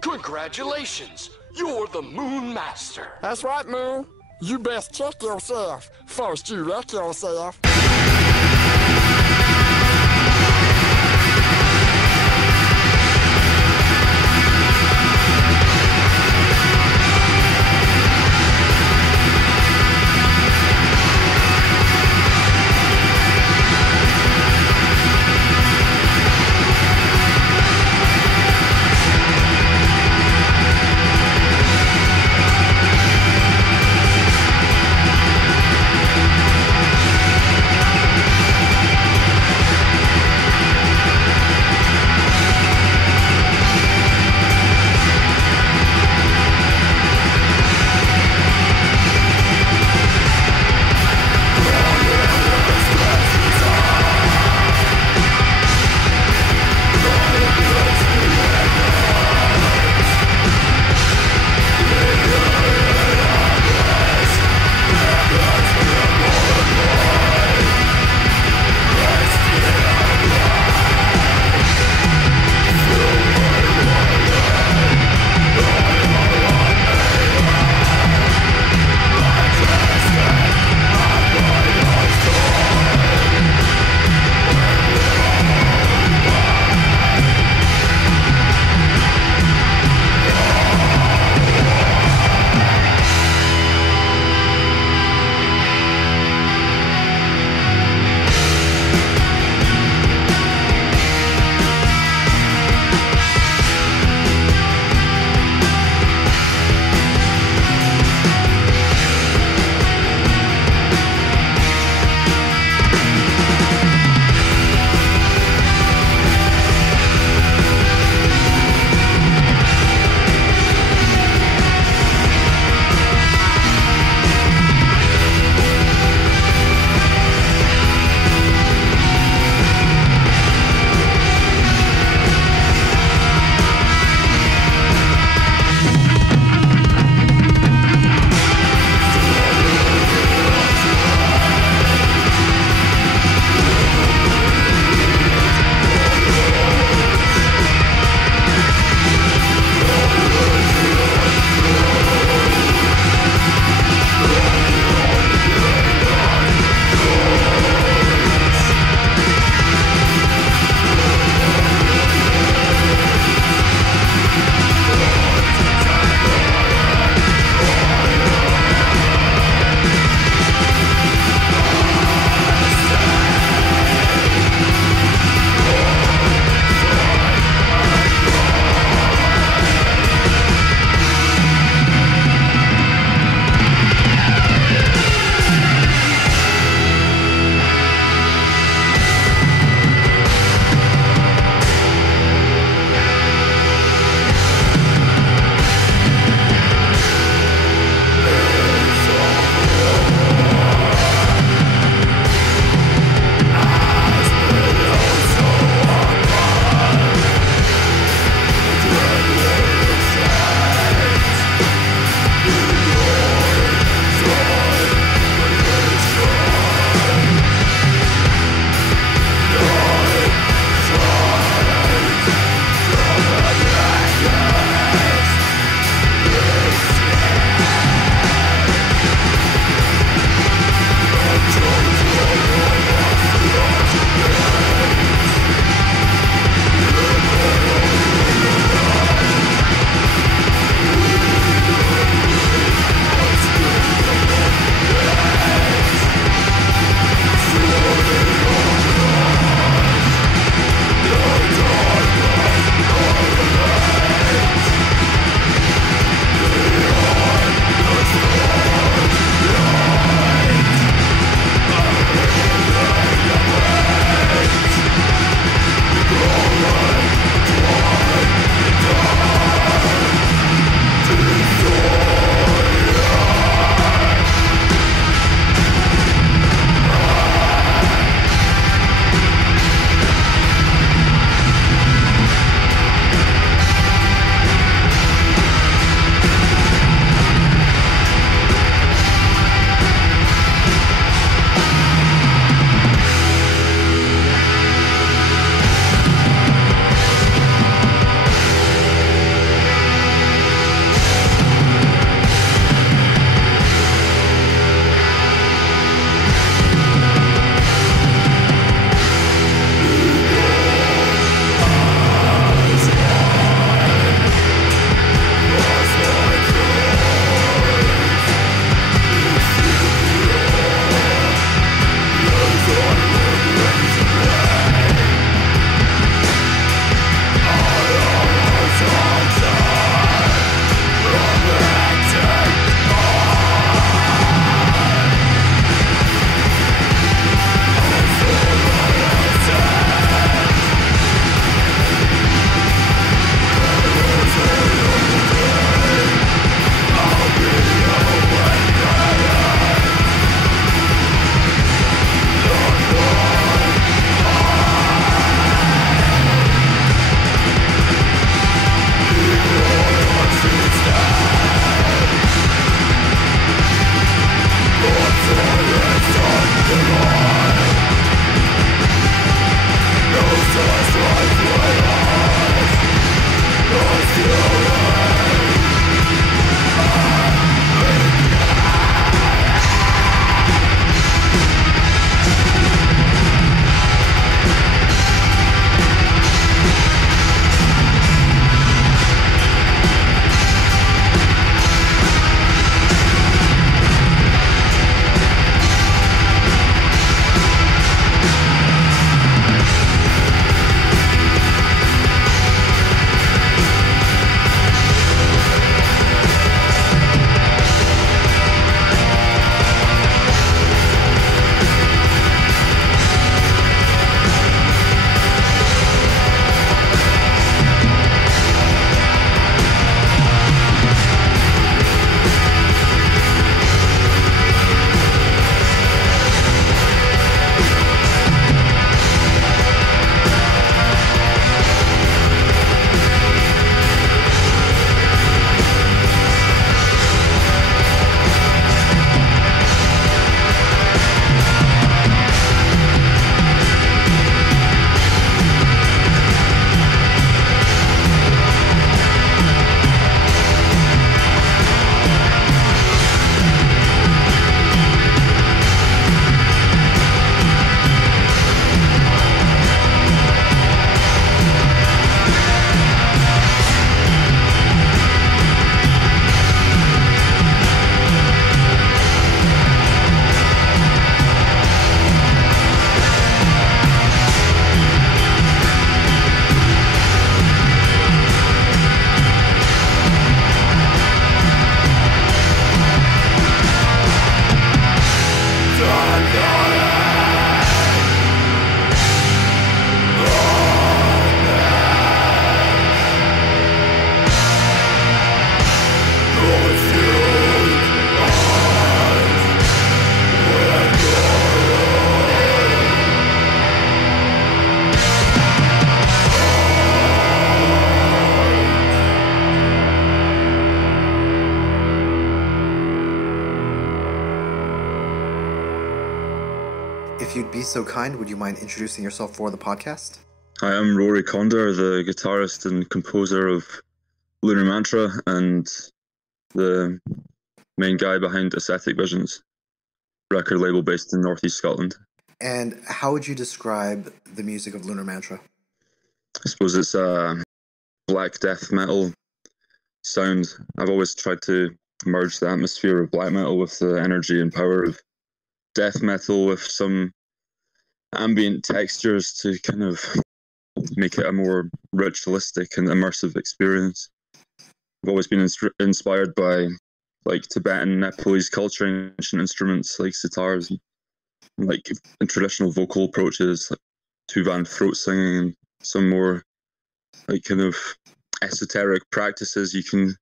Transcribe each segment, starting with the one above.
Congratulations! You're the Moon Master. That's right, Moon. You best check yourself. First you wreck yourself. be so kind, would you mind introducing yourself for the podcast? Hi, I'm Rory Conder, the guitarist and composer of Lunar Mantra and the main guy behind Ascetic Visions, record label based in northeast Scotland. And how would you describe the music of Lunar Mantra? I suppose it's a black death metal sound. I've always tried to merge the atmosphere of black metal with the energy and power of death metal with some ambient textures to kind of make it a more ritualistic and immersive experience. I've always been inspired by like Tibetan, Nepalese culture and ancient instruments like sitars and traditional vocal approaches like tuvan throat singing and some more like kind of esoteric practices. You can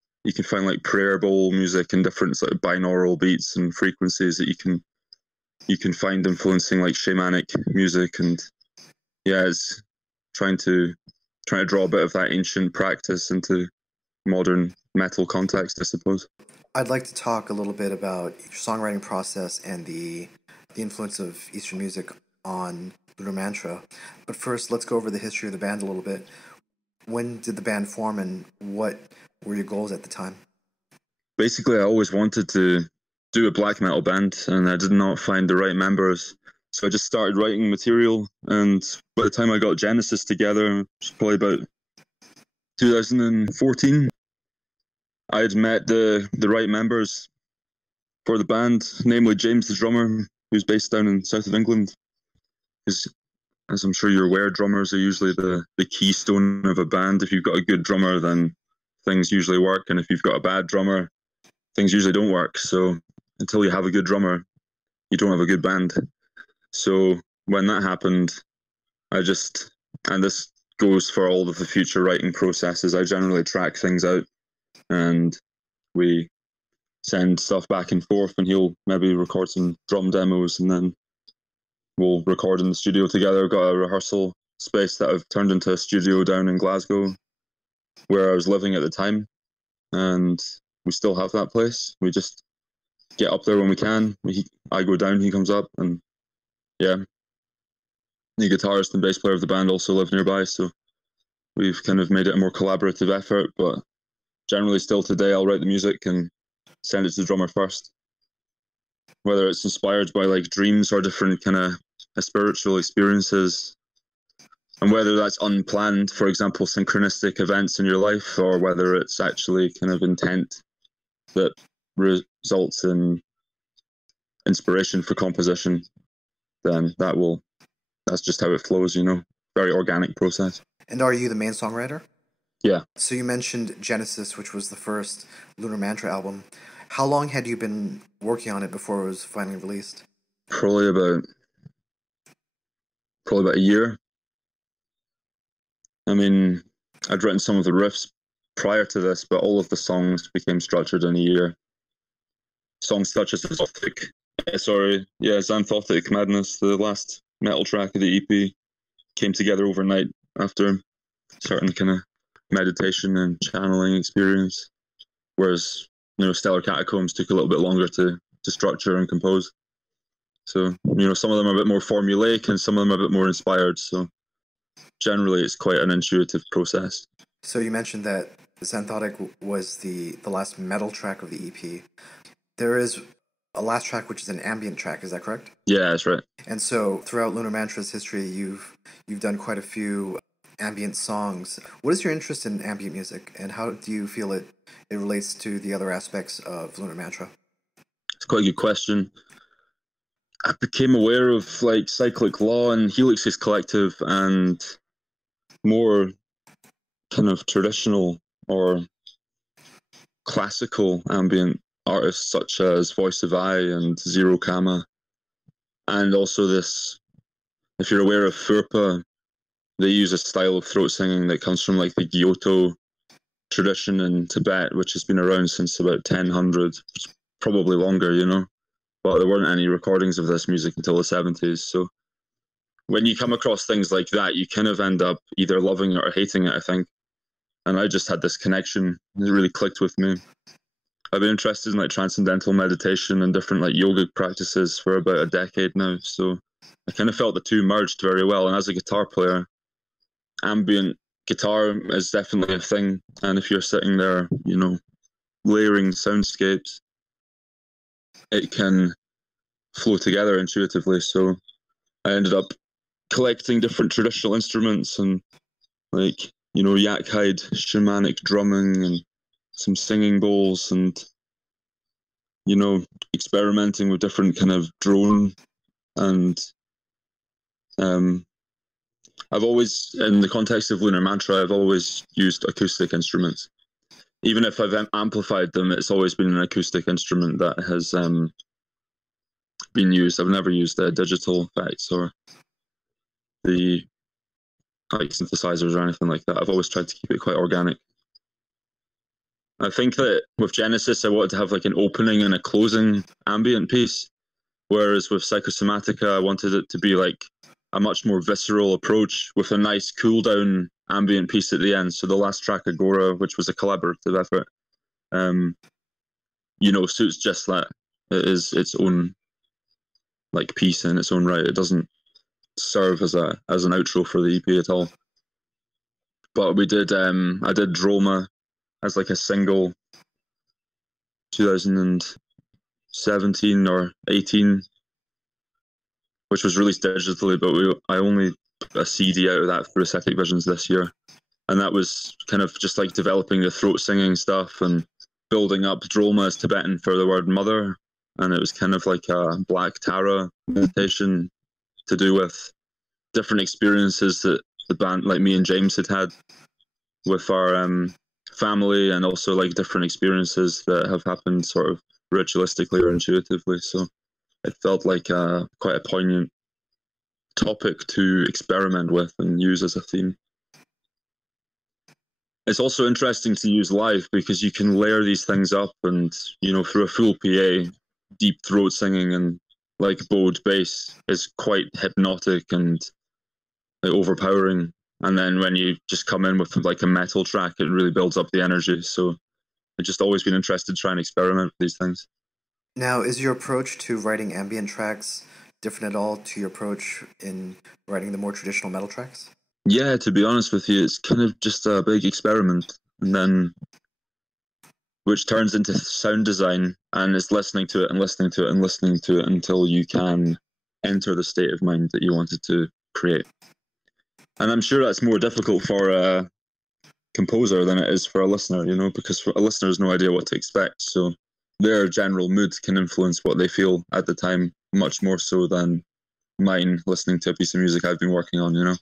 find like prayer bowl music and different sort of binaural beats and frequencies that you can find influencing like shamanic music. And yeah, it's trying to draw a bit of that ancient practice into modern metal context, I suppose. I'd like to talk a little bit about your songwriting process and the influence of Eastern music on Lunar Mantra. But first, let's go over the history of the band a little bit. When did the band form and what were your goals at the time? Basically, I always wanted to do a black metal band and I did not find the right members. So I just started writing material, and by the time I got Genesis together, it was probably about 2014, I had met the right members for the band, namely James the drummer, who's based down in south of England. Because, as I'm sure you're aware, drummers are usually the keystone of a band. If you've got a good drummer, then things usually work, and if you've got a bad drummer, things usually don't work. So until you have a good drummer, you don't have a good band. So when that happened, and this goes for all of the future writing processes, I generally track things out and we send stuff back and forth, and he'll maybe record some drum demos and then we'll record in the studio together. I've got a rehearsal space that I've turned into a studio down in Glasgow where I was living at the time, and we still have that place. We just get up there when we can. I go down, he comes up, and yeah, the guitarist and bass player of the band also live nearby, so we've kind of made it a more collaborative effort. But generally still today I'll write the music and send it to the drummer first, whether it's inspired by like dreams or different kind of spiritual experiences, and whether that's unplanned, for example synchronistic events in your life, or whether it's actually kind of intent that results in inspiration for composition, then that's just how it flows, very organic process. And are you the main songwriter? Yeah. So you mentioned Genesis, which was the first Lunar Mantra album. How long had you been working on it before it was finally released? Probably about a year. I mean, I'd written some of the riffs prior to this, but all of the songs became structured in a year. Songs such as Xanthotic Madness, the last metal track of the EP, came together overnight after certain kind of meditation and channeling experience, whereas Stellar Catacombs took a little bit longer to structure and compose. So some of them are a bit more formulaic and some of them are a bit more inspired, so generally it's quite an intuitive process. So you mentioned that Xanthotic was the last metal track of the EP. There is a last track which is an ambient track, is that correct? Yeah, that's right. And so throughout Lunar Mantra's history, you've done quite a few ambient songs. What is your interest in ambient music, and how do you feel it relates to the other aspects of Lunar Mantra? It's quite a good question. I became aware of like Cyclic Law and Helix's Collective and more kind of traditional or classical ambient artists such as Voice of I and Zero Kama, and also this, if you're aware of Furpa, they use a style of throat singing that comes from like the Gyoto tradition in Tibet, which has been around since about 1000, probably longer, but there weren't any recordings of this music until the 70s. So when you come across things like that, you kind of end up either loving it or hating it, I think. And I just had this connection. It really clicked with me. I've been interested in like transcendental meditation and different like yogic practices for about a decade now. So I kind of felt the two merged very well. And as a guitar player, ambient guitar is definitely a thing. And if you're sitting there, you know, layering soundscapes, it can flow together intuitively. So I ended up collecting different traditional instruments and, like, you know, yak hide shamanic drumming and some singing bowls, and, you know, experimenting with different kind of drone. And I've always, in the context of Lunar Mantra, I've always used acoustic instruments. Even if I've amplified them, it's always been an acoustic instrument that has been used. I've never used digital effects or the like synthesizers or anything like that. I've always tried to keep it quite organic. I think that with Genesis, I wanted to have like an opening and a closing ambient piece, whereas with Psychosomatika, I wanted it to be like a much more visceral approach with a nice cool down ambient piece at the end. So the last track, Agora, which was a collaborative effort, you know, suits just that. It is its own like piece in its own right. It doesn't serve as an outro for the EP at all. But we did I did Droma as like a single 2017 or 18, which was released digitally, but I only put a CD out of that through Ascetic Visions this year. And that was kind of just like developing the throat singing stuff and building up. Droma as Tibetan for the word mother. And it was kind of like a Black Tara meditation to do with different experiences that the band, like me and James, had with our family, and also like different experiences that have happened sort of ritualistically or intuitively. So it felt like quite a poignant topic to experiment with and use as a theme. It's also interesting to use live because you can layer these things up, and, you know, through a full PA, deep throat singing and like bowed bass is quite hypnotic and like overpowering. And then when you just come in with like a metal track, it really builds up the energy. So I've just always been interested to try and experiment with these things. Now, is your approach to writing ambient tracks different at all to your approach in writing the more traditional metal tracks? Yeah, to be honest with you, it's kind of just a big experiment, and then which turns into sound design, and it's listening to it and listening to it and listening to it until you can enter the state of mind that you wanted to create. And I'm sure that's more difficult for a composer than it is for a listener, you know, because a listener has no idea what to expect. So their general mood can influence what they feel at the time, much more so than mine listening to a piece of music I've been working on, you know.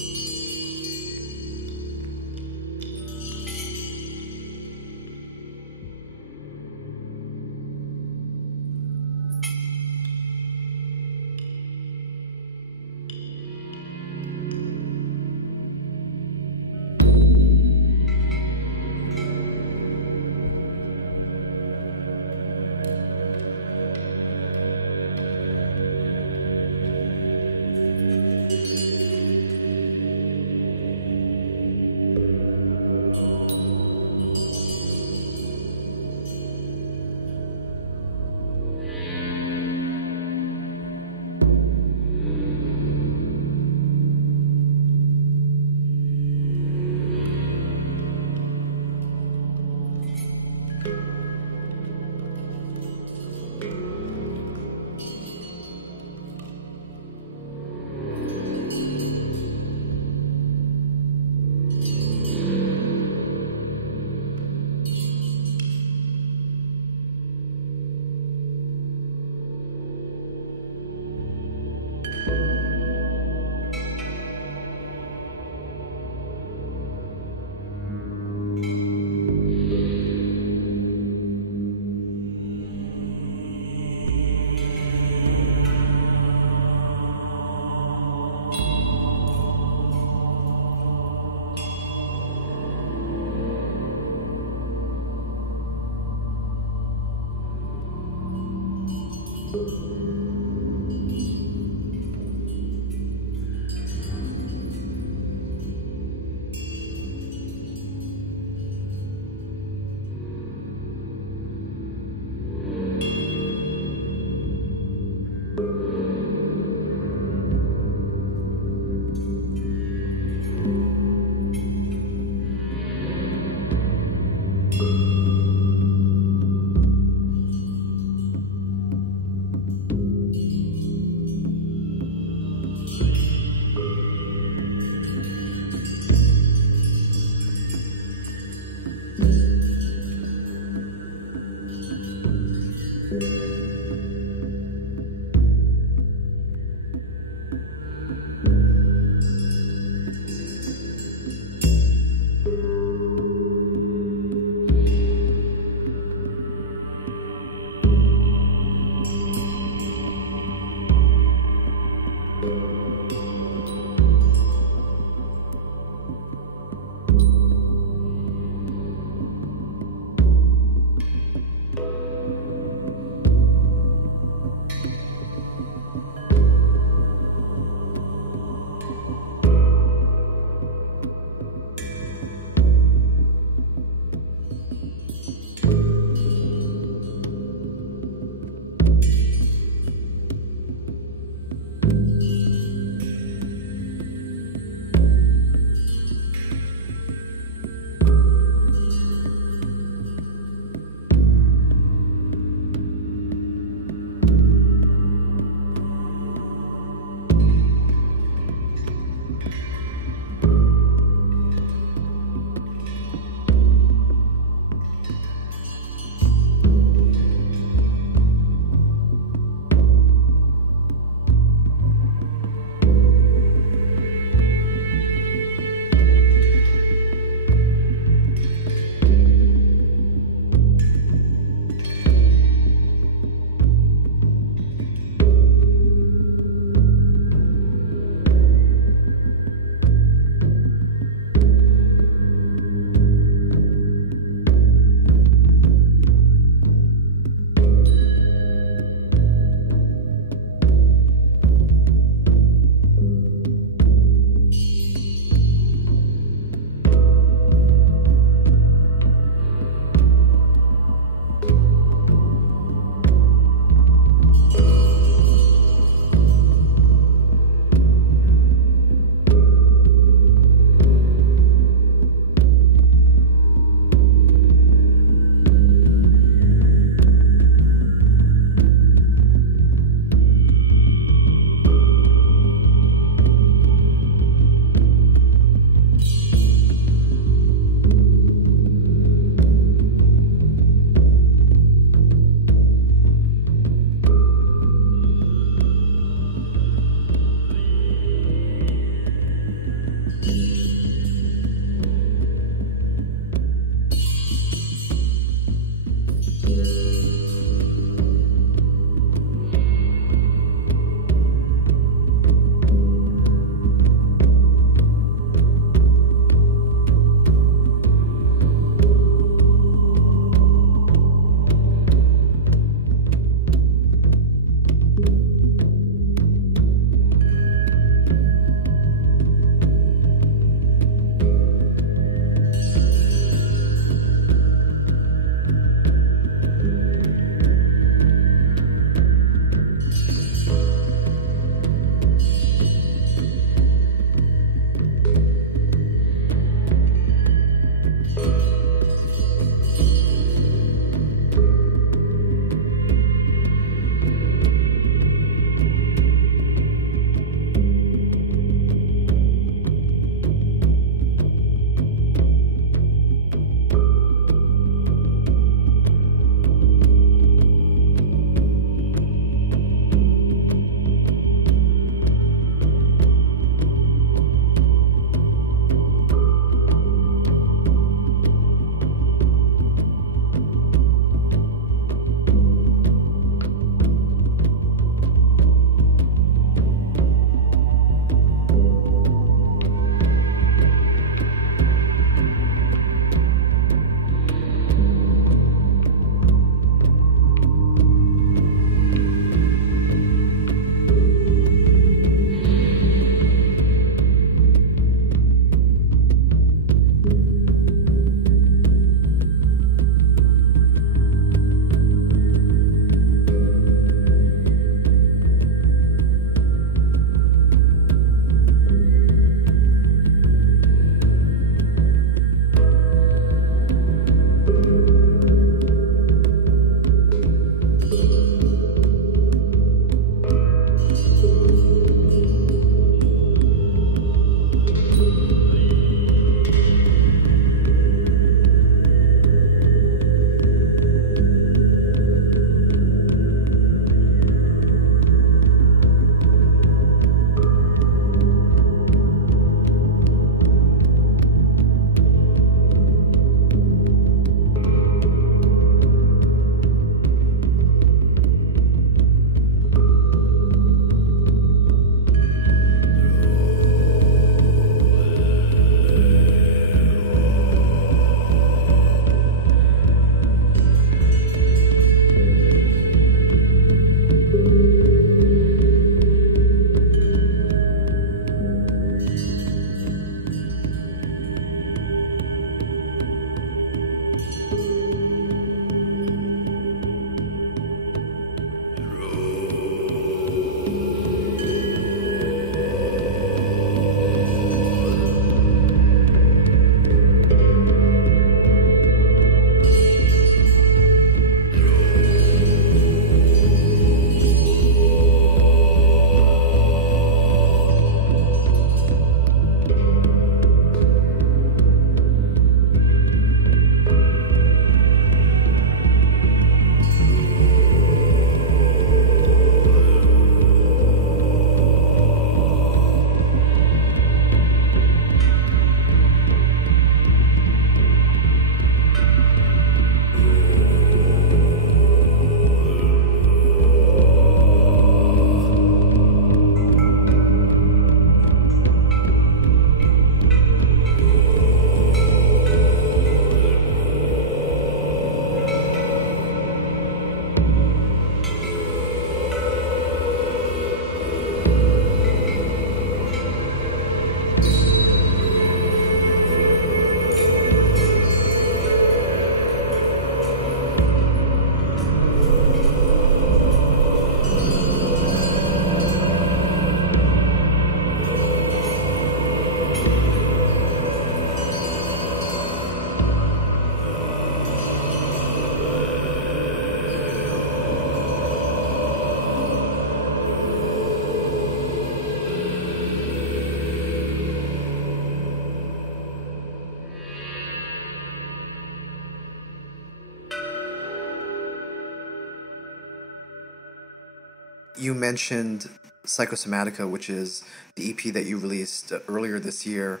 you mentioned Psychosomatika, which is the EP that you released earlier this year.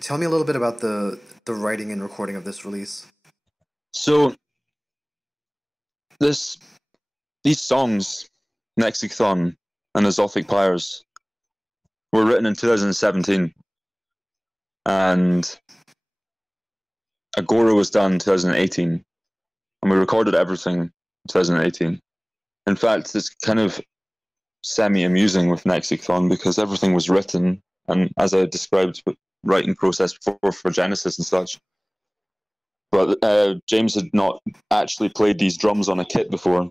Tell me a little bit about the writing and recording of this release. So these songs, Nexicthon and Exotic Pyres, were written in 2017, and Agora was done in 2018, and we recorded everything in 2018. In fact, it's kind of semi-amusing with Nexicthon because everything was written, and as I described, writing process before for Genesis and such. But James had not actually played these drums on a kit before,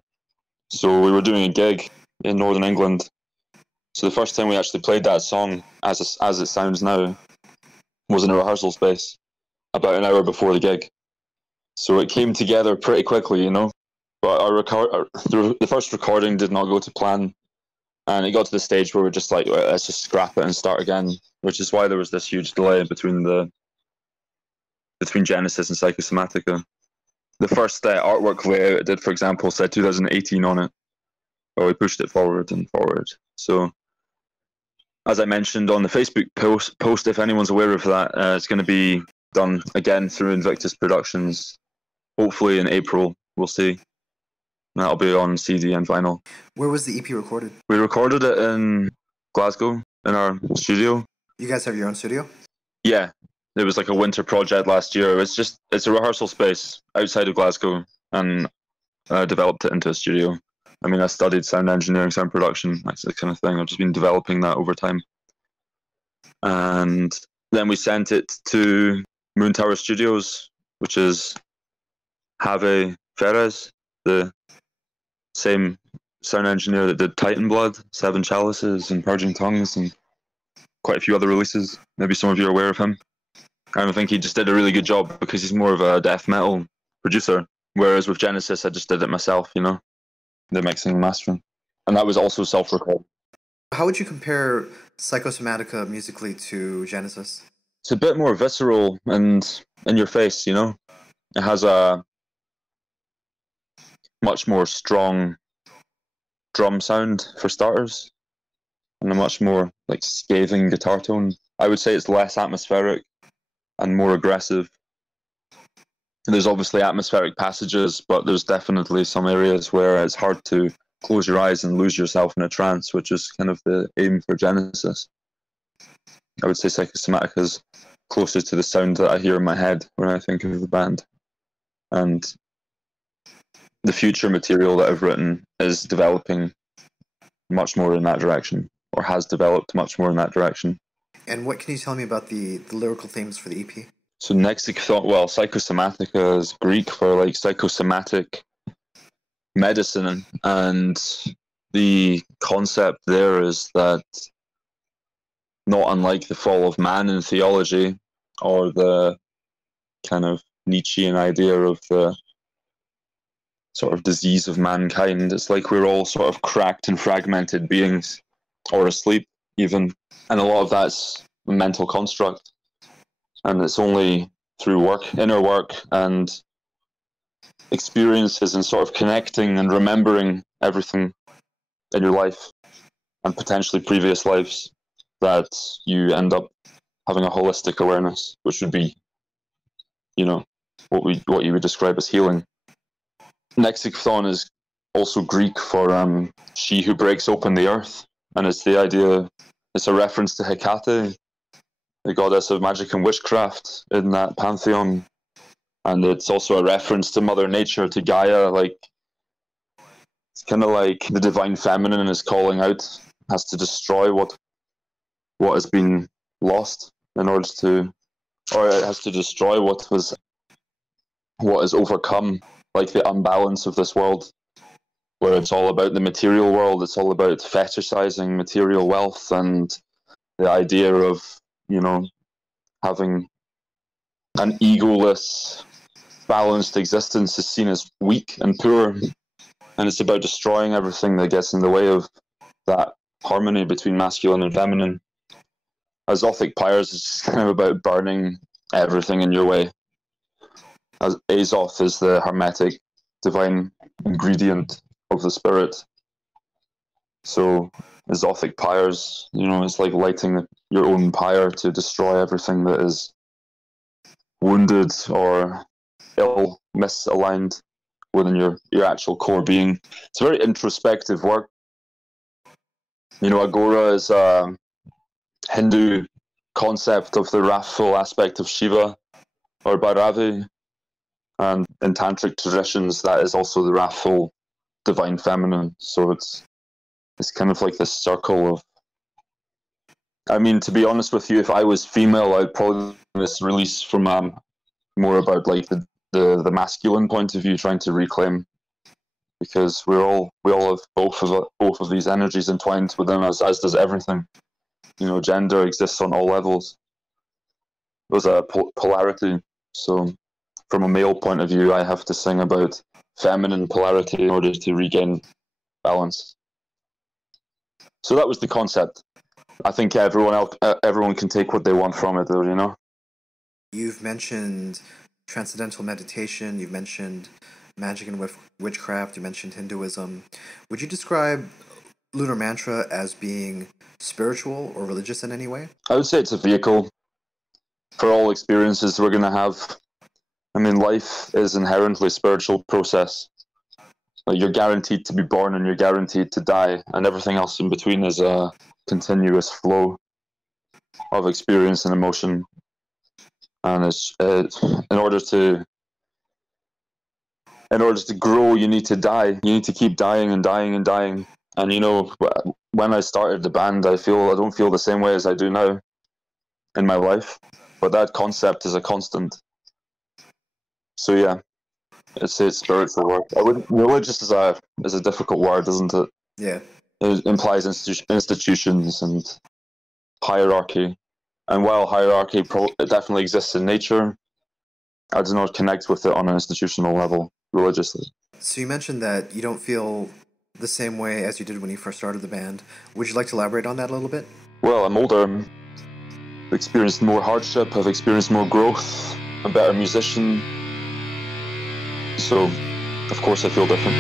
so we were doing a gig in Northern England. So the first time we actually played that song, as it sounds now, was in a rehearsal space about an hour before the gig. So it came together pretty quickly, you know. But the first recording did not go to plan, and it got to the stage where we're just like, well, let's just scrap it and start again, which is why there was this huge delay between Genesis and Psychosomatika. The first artwork layout I did, for example, said 2018 on it, but we pushed it forward and forward. So, as I mentioned on the Facebook post, if anyone's aware of that, it's going to be done again through Invictus Productions, hopefully in April. We'll see. That'll be on CD and vinyl. Where was the EP recorded? We recorded it in Glasgow in our studio. You guys have your own studio? Yeah, it was like a winter project last year. It's a rehearsal space outside of Glasgow, and developed it into a studio. I mean, I studied sound engineering, sound production, that's the kind of thing. I've just been developing that over time. And then we sent it to Moon Tower Studios, which is Javi Ferez, the same sound engineer that did Titan Blood, Seven Chalices, and Purging Tongues, and quite a few other releases. Maybe some of you are aware of him. And I think he just did a really good job because he's more of a death metal producer. Whereas with Genesis, I just did it myself, you know, the mixing and mastering. And that was also self-recorded. How would you compare Psychosomatika musically to Genesis? It's a bit more visceral and in your face, you know. It has a much more strong drum sound for starters, and a much more like scathing guitar tone. I would say it's less atmospheric and more aggressive. And there's obviously atmospheric passages, but there's definitely some areas where it's hard to close your eyes and lose yourself in a trance, which is kind of the aim for Genesis. I would say Psychosomatika is closer to the sound that I hear in my head when I think of the band. And the future material that I've written is developing much more in that direction, or has developed much more in that direction. And what can you tell me about the lyrical themes for the EP? So Psychosomatika is Greek for like psychosomatic medicine, and the concept there is that, not unlike the fall of man in theology, or the kind of Nietzschean idea of the sort of disease of mankind, it's like we're all sort of cracked and fragmented beings, or asleep even, and a lot of that's a mental construct, and it's only through work, inner work, and experiences, and sort of connecting and remembering everything in your life and potentially previous lives, that you end up having a holistic awareness, which would be, you know, what you would describe as healing. Nexicthon is also Greek for she who breaks open the earth, and it's the idea, it's a reference to Hecate, the goddess of magic and witchcraft in that pantheon, and it's also a reference to Mother Nature, to Gaia. Like, it's kind of like the divine feminine is calling out, has to destroy what has been lost in order to, or it has to destroy what is overcome, like the unbalance of this world, where it's all about the material world, it's all about fetishizing material wealth, and the idea of, you know, having an egoless, balanced existence is seen as weak and poor, and it's about destroying everything that gets in the way of that harmony between masculine and feminine. Exotic Pyres is just kind of about burning everything in your way. As Azoth is the hermetic, divine ingredient of the spirit. So exotic pyres, it's like lighting your own pyre to destroy everything that is wounded or ill, misaligned within your actual core being. It's a very introspective work. Agora is a Hindu concept of the wrathful aspect of Shiva or Bhairavi, and in tantric traditions that is also the wrathful divine feminine. So it's kind of like this circle of, to be honest with you, if I was female, I'd probably this release from more about like the masculine point of view, trying to reclaim, because we all have both of these energies entwined within us, as does everything. Gender exists on all levels. There's a polarity. So from a male point of view, I have to sing about feminine polarity in order to regain balance. So that was the concept. I think everyone can take what they want from it, though, You've mentioned transcendental meditation, you've mentioned magic and witchcraft, you mentioned Hinduism. Would you describe Lunar Mantra as being spiritual or religious in any way? I would say it's a vehicle for all experiences we're going to have. Life is inherently a spiritual process. You're guaranteed to be born and you're guaranteed to die, and everything else in between is a continuous flow of experience and emotion. And in order to grow, you need to die. You need to keep dying and dying and dying. And when I started the band, I don't feel the same way as I do now in my life. But that concept is a constant. So yeah, it's spiritual work. Religious is a difficult word, isn't it? Yeah. It implies institutions and hierarchy. And while hierarchy it definitely exists in nature, I do not connect with it on an institutional level religiously. So you mentioned that you don't feel the same way as you did when you first started the band. Would you like to elaborate on that a little bit? Well, I'm older. I've experienced more hardship. I've experienced more growth. I'm a better musician. So, of course, I feel different.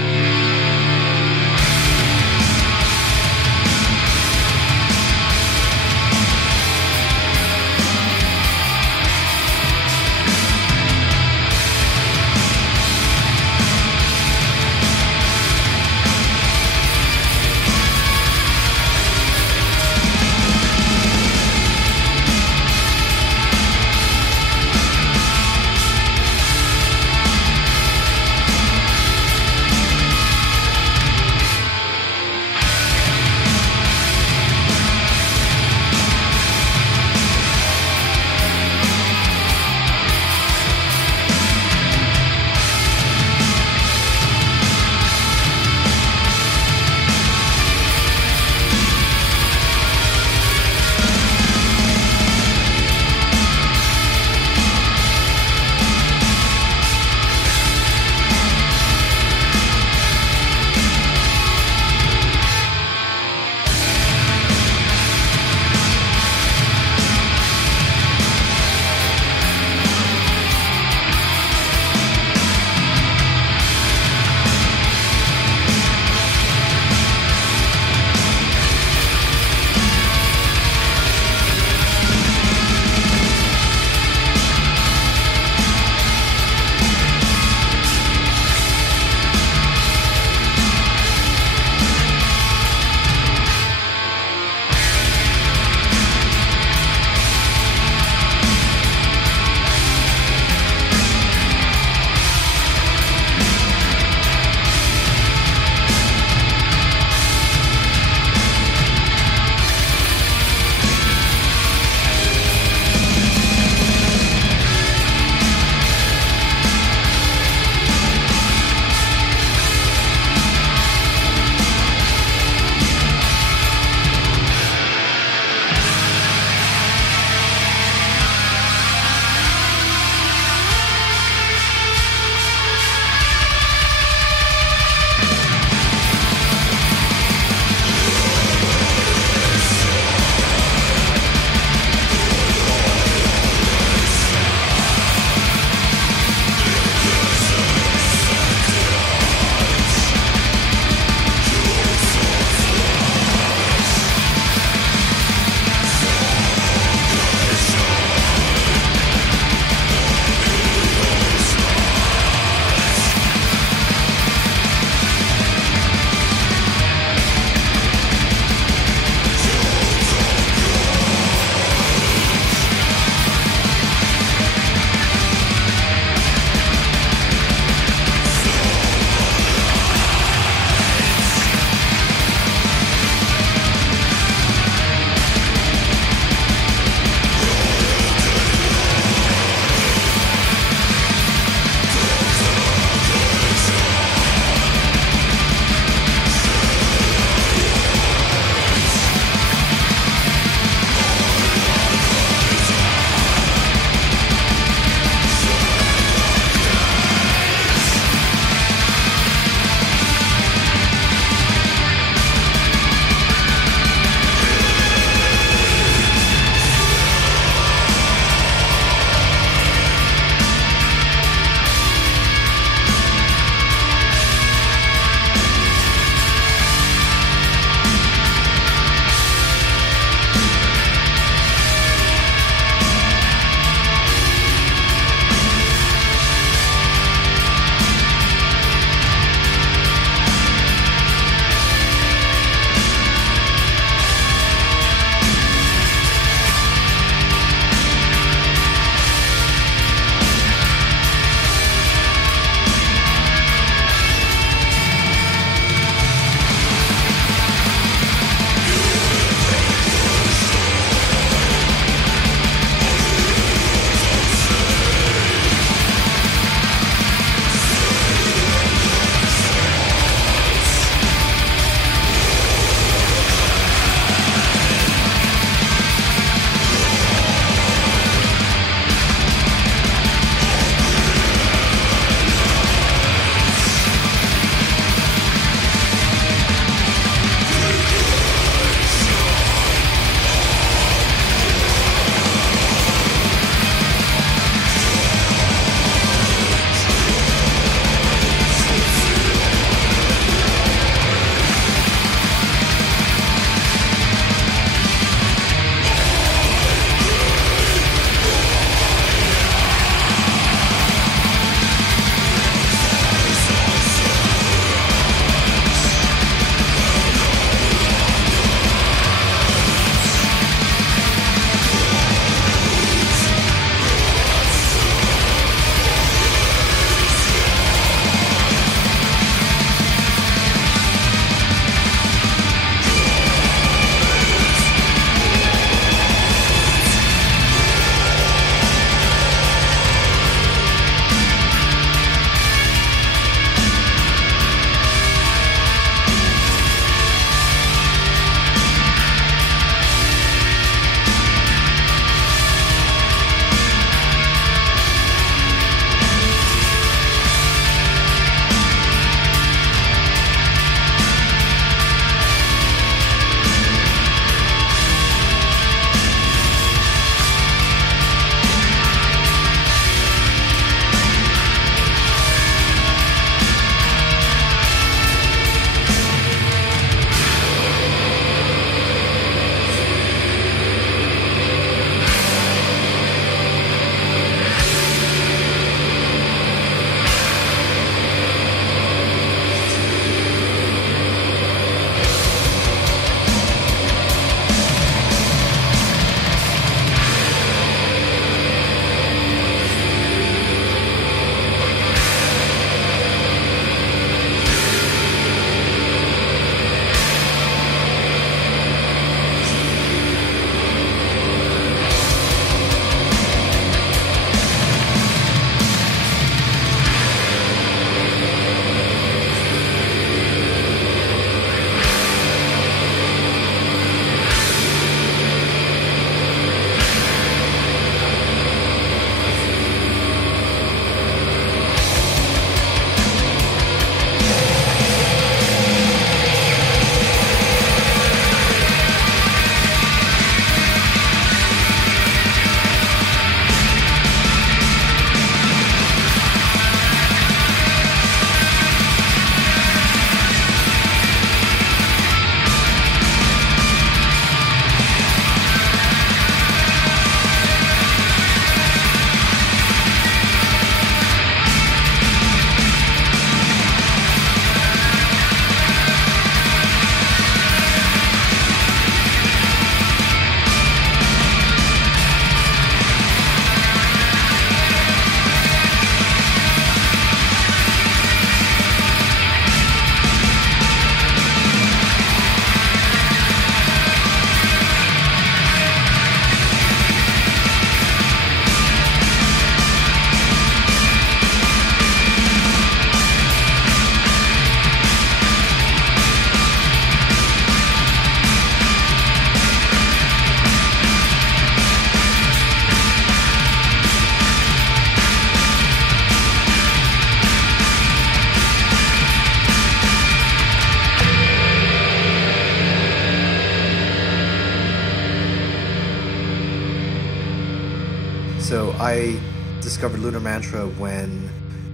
I discovered Lunar Mantra when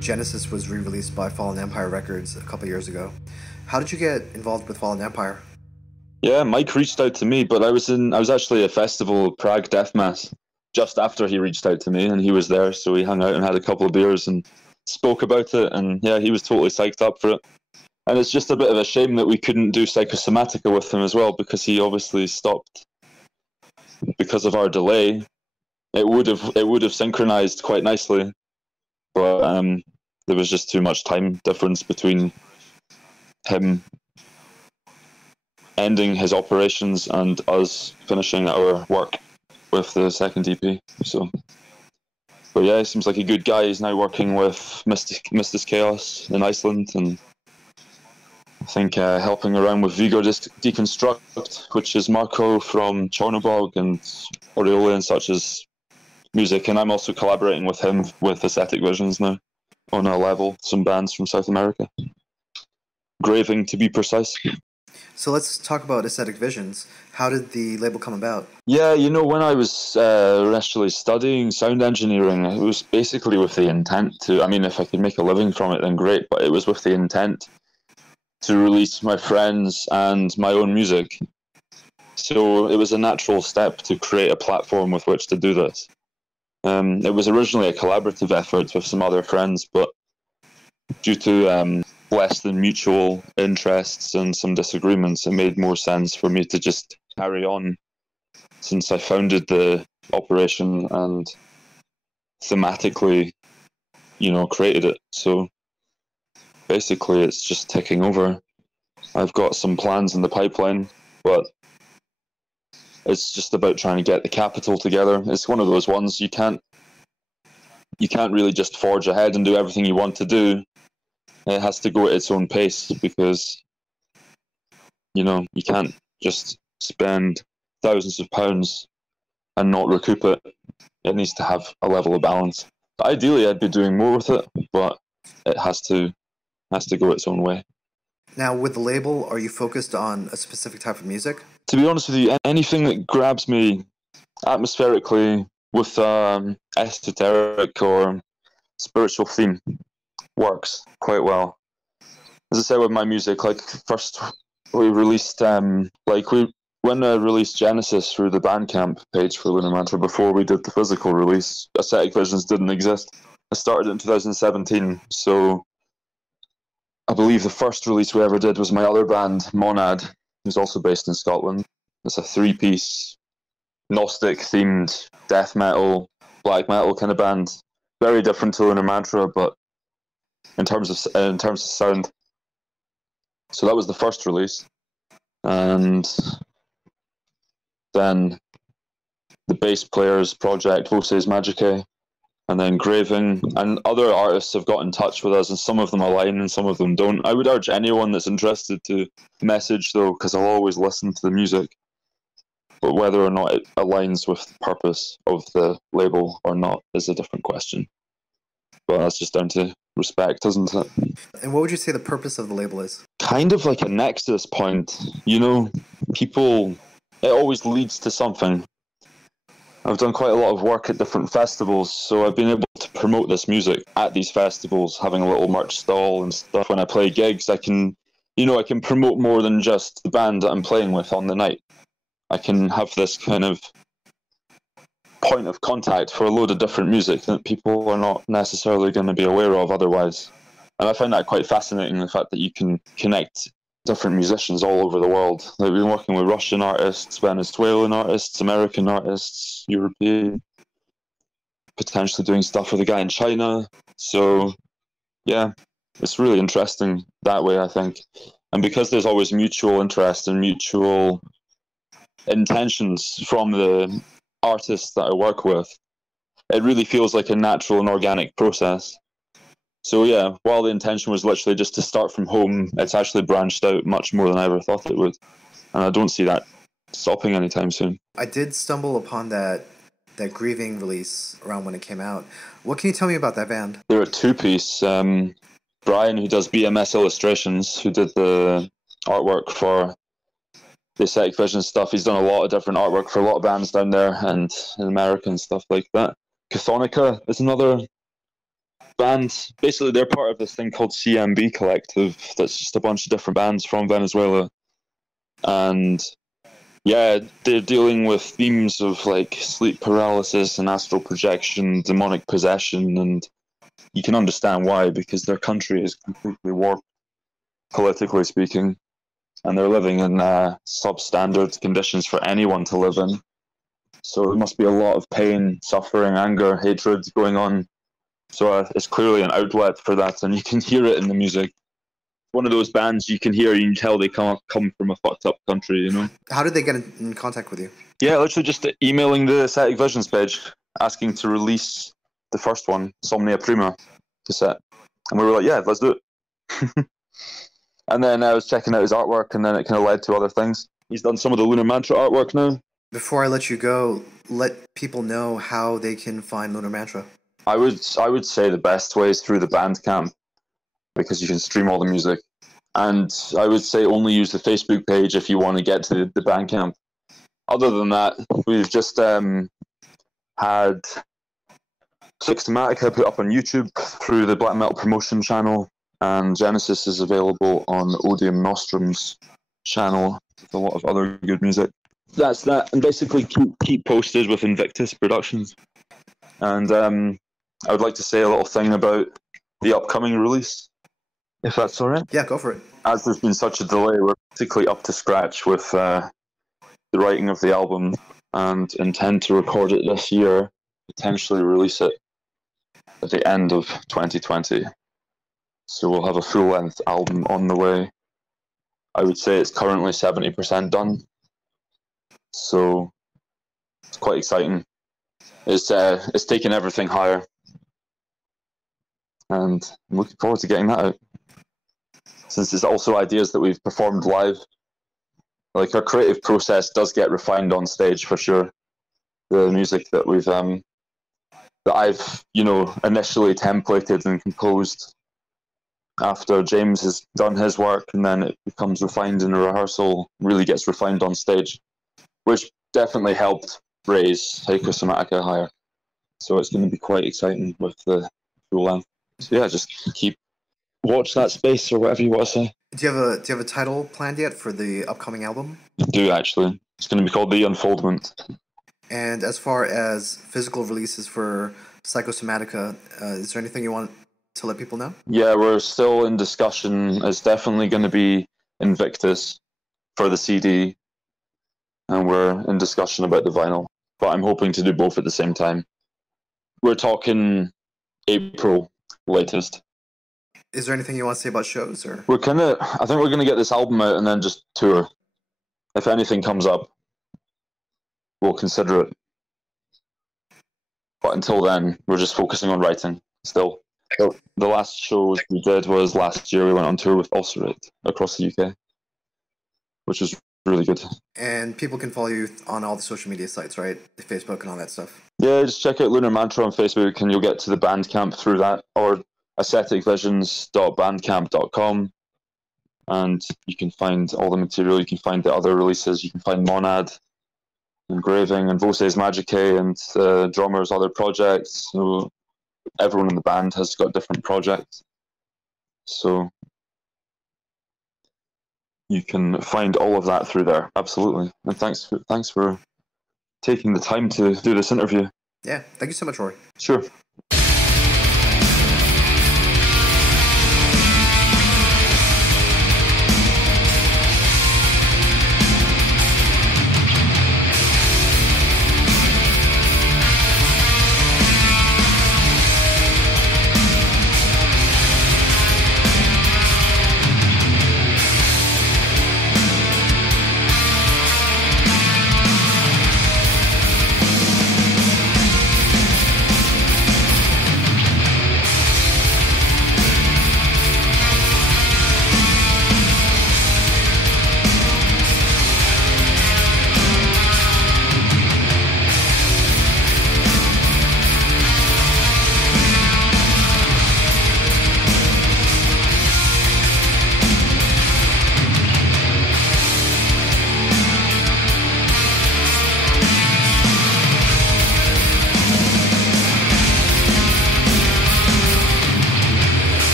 Genesis was re-released by Fallen Empire Records a couple years ago. How did you get involved with Fallen Empire? Yeah, Mike reached out to me, but I was actually at a festival, Prague Death Mass, just after he reached out to me, and he was there, so we hung out and had a couple of beers and spoke about it, and yeah, he was totally psyched up for it. And it's just a bit of a shame that we couldn't do Psychosomatika with him as well, because he obviously stopped because of our delay. It would have synchronized quite nicely, but there was just too much time difference between him ending his operations and us finishing our work with the second EP. So, but yeah, he seems like a good guy. He's now working with Mystis Chaos in Iceland, and I think helping around with Vigor Deconstruct, which is Marco from Chornobog and Oriole and such as music. And I'm also collaborating with him with Ascetic Visions now on a level, some bands from South America. Graving, to be precise. So let's talk about Ascetic Visions. How did the label come about? Yeah, you know, when I was actually studying sound engineering, it was basically with the intent to, I mean, if I could make a living from it, then great, but it was with the intent to release my friends and my own music. So it was a natural step to create a platform with which to do this. It was originally a collaborative effort with some other friends, but due to less than mutual interests and some disagreements, it made more sense for me to just carry on, since I founded the operation and thematically, you know, created it. So basically it's just ticking over. I've got some plans in the pipeline, but it's just about trying to get the capital together. It's one of those ones you can't really just forge ahead and do everything you want to do. It has to go at its own pace, because, you know, you can't just spend thousands of pounds and not recoup it. It needs to have a level of balance. Ideally, I'd be doing more with it, but it has to go its own way. Now, with the label, are you focused on a specific type of music? To be honest with you, anything that grabs me atmospherically with esoteric or spiritual theme works quite well. As I said with my music, like first we released when I released Genesis through the Bandcamp page for Lunar Mantra, before we did the physical release, Ascetic Visions didn't exist. I started in 2017, so I believe the first release we ever did was my other band, Monad, who's also based in Scotland. It's a 3-piece Gnostic themed death metal, black metal kind of band. Very different to Lunar Mantra, but in terms of sound. So that was the first release, and then the bass player's project, Voces Magicae, and then Graving, and other artists have got in touch with us, and some of them align and some of them don't. I would urge anyone that's interested to message, though, because I'll always listen to the music, but whether or not it aligns with the purpose of the label or not is a different question. But that's just down to respect, isn't it? And what would you say the purpose of the label is? Kind of like a nexus point. You know, people, it always leads to something. I've done quite a lot of work at different festivals, so I've been able to promote this music at these festivals, having a little merch stall and stuff. When I play gigs, I can promote more than just the band that I'm playing with on the night. I can have this kind of point of contact for a load of different music that people are not necessarily going to be aware of otherwise. And I find that quite fascinating, the fact that you can connect different musicians all over the world. I've been working with Russian artists, Venezuelan artists, American artists, European, potentially doing stuff with a guy in China. So yeah, it's really interesting that way, I think. And because there's always mutual interest and mutual intentions from the artists that I work with, it really feels like a natural and organic process. So yeah, while the intention was literally just to start from home, it's actually branched out much more than I ever thought it would, and I don't see that stopping anytime soon. I did stumble upon that Grieving release around when it came out. What can you tell me about that band? They're a 2-piece. Brian, who does BMS Illustrations, who did the artwork for the Ascetic Visions stuff, he's done a lot of different artwork for a lot of bands down there and in America and stuff like that. Psychosomatika is another band. Basically, they're part of this thing called CMB Collective. That's just a bunch of different bands from Venezuela. And yeah, they're dealing with themes of like sleep paralysis and astral projection, demonic possession, and you can understand why, because their country is completely warped, politically speaking, and they're living in substandard conditions for anyone to live in. So there must be a lot of pain, suffering, anger, hatred going on. So it's clearly an outlet for that, and you can hear it in the music. One of those bands you can hear, you can tell they come from a fucked up country, you know? How did they get in contact with you? Yeah, literally just emailing the Ascetic Visions page, asking to release the first one, Somnia Prima cassette. And we were like, yeah, let's do it. And then I was checking out his artwork, and then it kind of led to other things. He's done some of the Lunar Mantra artwork now. Before I let you go, let people know how they can find Lunar Mantra. I would say the best way is through the Bandcamp, because you can stream all the music. And I would say only use the Facebook page if you want to get to the Bandcamp. Other than that, we've just had Psychosomatika put up on YouTube through the Black Metal Promotion channel, and Genesis is available on Odium Nostrum's channel with a lot of other good music. That's that, and basically keep posted with Invictus Productions. And I would like to say a little thing about the upcoming release, if that's all right. Yeah, go for it. As there's been such a delay, we're basically up to scratch with the writing of the album, and intend to record it this year, potentially release it at the end of 2020. So we'll have a full-length album on the way. I would say it's currently 70% done. So it's quite exciting. It's taken everything higher, and I'm looking forward to getting that out. Since there's also ideas that we've performed live, like our creative process does get refined on stage for sure. The music that we've that I've initially templated and composed after James has done his work, and then it becomes refined in a rehearsal, really gets refined on stage, which definitely helped raise Psychosomatika higher. So it's going to be quite exciting with the full length. So yeah, just watch that space, or whatever you want to say. Do you have a title planned yet for the upcoming album? I do, actually. It's going to be called The Unfoldment. And as far as physical releases for Psychosomatika, is there anything you want to let people know? Yeah, we're still in discussion. It's definitely going to be Invictus for the CD, and we're in discussion about the vinyl. But I'm hoping to do both at the same time. We're talking April latest. Is there anything you want to say about shows, or? I think we're gonna get this album out and then just tour. If anything comes up, we'll consider it. But until then, we're just focusing on writing still. So the last shows we did was last year. We went on tour with Ulcerate across the UK, which was really good. And people can follow you on all the social media sites, right? Facebook and all that stuff. Yeah, just check out Lunar Mantra on Facebook, and you'll get to the Bandcamp through that, or asceticvisions.bandcamp.com, and you can find all the material. You can find the other releases. You can find Monad, Engraving, and Voces Magicae, and drummers' other projects. So everyone in the band has got different projects, so you can find all of that through there. Absolutely. And thanks for taking the time to do this interview. Yeah, thank you so much, Rory. Sure.